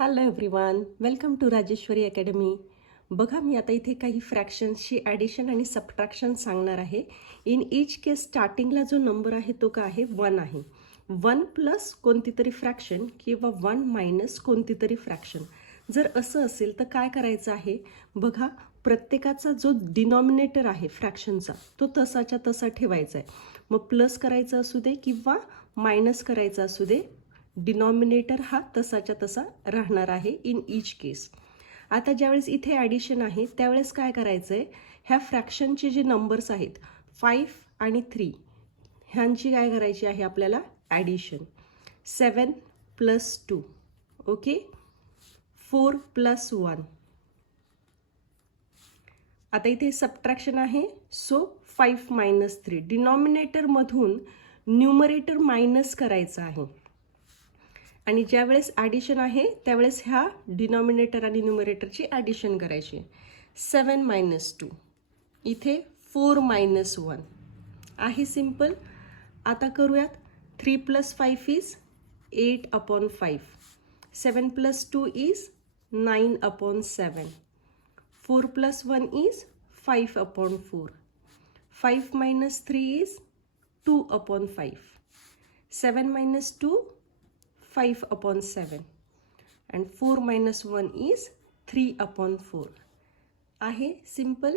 Hello everyone, welcome to Rajeshwari academy. बघा, मी आता इथे काही फ्रॅक्शन्सची ॲडिशन आणि सबट्रॅक्शन सांगणार आहे. इन ईच केस स्टार्टिंगला जो नंबर आहे तो काय आहे? 1 आहे. 1 प्लस कोणती तरी फ्रॅक्शन किंवा 1 मायनस कोणती तरी फ्रॅक्शन. जर असं असेल तर काय करायचं आहे? बघा, प्रत्येकाचा जो डिनॉमिनेटर आहे फ्रॅक्शनचा तो तसाच्या तसा ठेवायचा आहे. मग प्लस करायचं असू दे किंवा मायनस करायचं असू दे, डिनॉमिनेटर हा तसाच्या तसा राहणार आहे इन ईच केस. आता ज्यावेळेस इथे ॲडिशन आहे त्यावेळेस काय करायचं आहे? ह्या फ्रॅक्शनचे जे नंबर्स आहेत 5 आणि 3 ह्यांची काय करायची आहे आपल्याला? ॲडिशन. 7 plus 2, okay, 4 plus 1. आता इथे सबट्रॅक्शन आहे, सो 5 मायनस 3. डिनॉमिनेटरमधून न्यूमरेटर मायनस करायचं आहे आणि ज्यावेळेस ॲडिशन आहे त्यावेळेस ह्या डिनॉमिनेटर आणि न्यूमरेटरची ॲडिशन करायची. 7 मायनस 2, इथे 4 मायनस 1 आहे. सिम्पल. आता करूयात. 3 plus 5 is 8 upon 5. 7 plus 2 is 9 upon 7. 4 plus 1 is 5 upon 4. 5 minus 3 is 2 upon 5. 7 minus 2, 5 upon 7. And 4 minus 1 is 3 upon 4. आहे. सिम्पल.